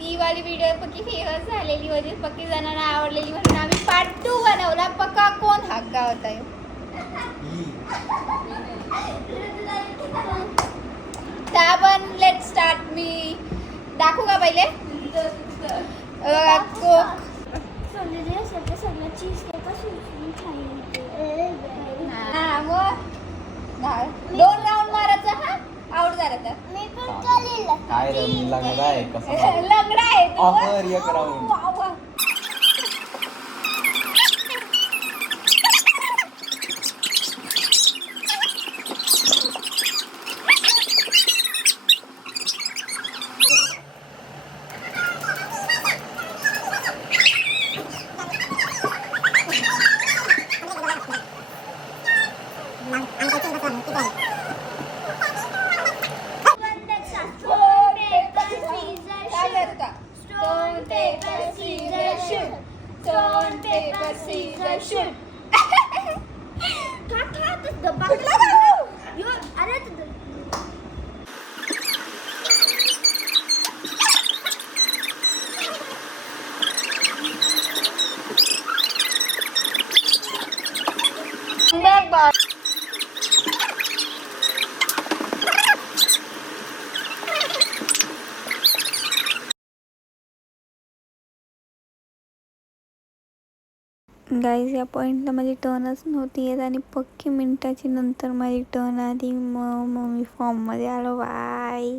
ती वाली व्हिडिओ पक्की फेमस झालेली होती, पक्की जणांना आवडलेली म्हणून आम्ही पार्ट 2 बनवला. पक्का कोण हक्का होता ह्यो? पण लेट स्टार्ट. मी दाखवू का पहिले? कोक दोन राऊंड मारायचं. हा आउट झालं तर मी पण केलेलं. काय रे लंगडा आहे कसं लंगडा आहे तू. ऑफर एक राऊंड. गाईज या पॉईंटला माझी टर्नच नव्हती येत आणि पक्की मिनटाची नंतर माझी टर्न आली. मग मी फॉर्ममध्ये आलो. Bye.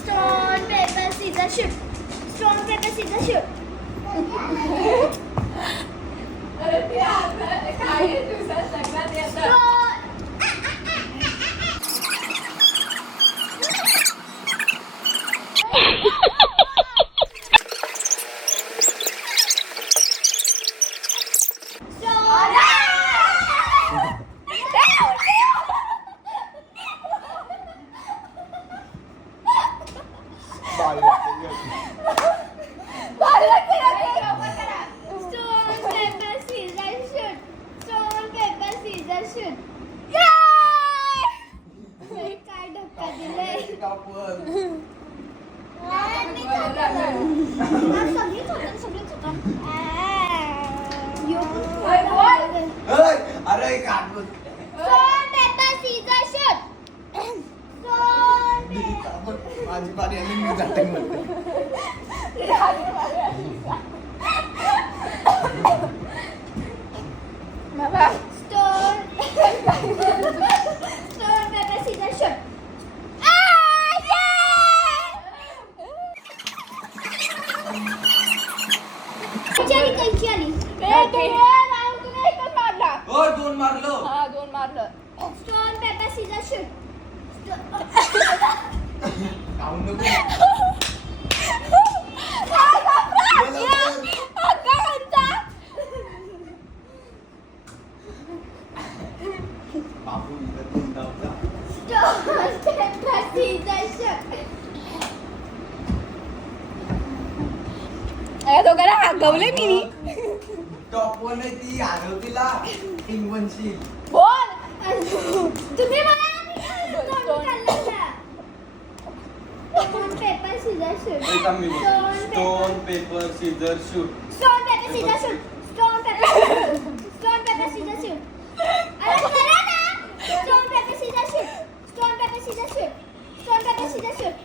Stone, paper, scissors, shoot. Stone, paper, scissors, shoot. अरे काढून माझी पाणी आणि मी जाते म्हणते. दोन मारलो. हा दोन मारलं. Stone, paper, scissors, shoot. खाऊन नको. बापू इथं दोन धावता. Stone, paper, scissors, shoot. दोघांना हागवले मी. टॉप वन आहे ती हरवतीला इंग्लंडची. बोल. तुम्ही मला Stone, paper, scissors, shoot. Stone paper scissor shoot. Stone, paper, scissors, shoot. Stone, paper, scissors, shoot. अरे करा ना. Stone, paper, scissors, shoot. Stone, paper, scissors, shoot. Stone, paper, scissors, shoot.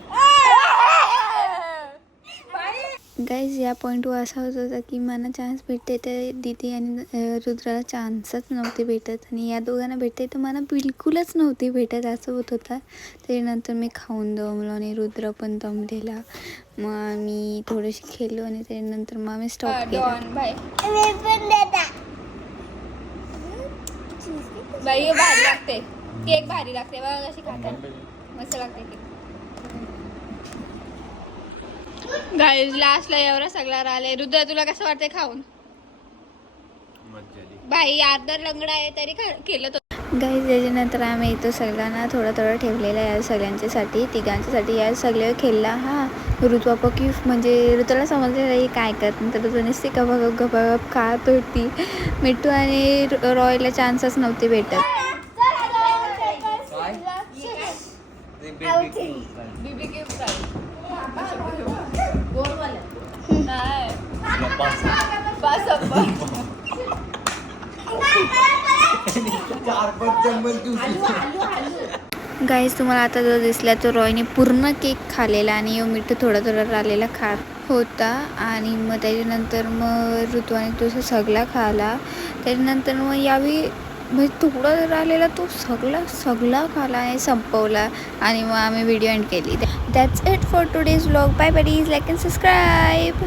Guys या पॉईंटवर असा होत होता की मला चान्स भेटते तर दीदी आणि रुद्राला चान्सच नव्हते भेटत आणि या दोघांना भेटते तर मला बिलकुलच नव्हती भेटत असं होत होता. त्याच्यानंतर मी खाऊन दमलो आणि रुद्र पण दमलेला. मग मी थोडीशी खेळलो आणि त्याच्यानंतर मग आम्ही स्टॉप केला. बाय मी पण देता. बाई भारी लागते केक, भारी लागते बघा कशी खातात, मस्त लागते केक. गाईज लास्टला एवढा सगळा राहिले. रुद्र तुला कसं वाटतंय खाऊन? बाई अर्धा लंगडा आहे तरी केलं तो. गाईज त्याच्यानंतर आम्ही इथं सगळ्यांना थोडं थोडं ठेवलेलं आहे, या सगळ्यांच्यासाठी, तिघांच्यासाठी. या सगळे खेळला. हा ऋतू की म्हणजे ऋतूला समजलेलं आहे काय करत, तर ऋतू नुसती गपागप गपागप खात होती. मिठू आणि रॉयला चान्सच नव्हते भेटत. BBQ fry. गाईज तुम्हाला आता जो दिसला तो रॉयने पूर्ण केक खाल्लेला आणि मिठू थोडा थोडा राहिलेला खात होता. आणि मग त्याच्यानंतर मग ऋतू आणि तो सगळा खाला. त्याच्यानंतर मग यावी म्हणजे थोडा राहिलेला तो सगळा खाला आणि संपवला. आणि मग आम्ही व्हिडिओ एंड केली. That's it for today's vlog. Bye bye. Like and subscribe.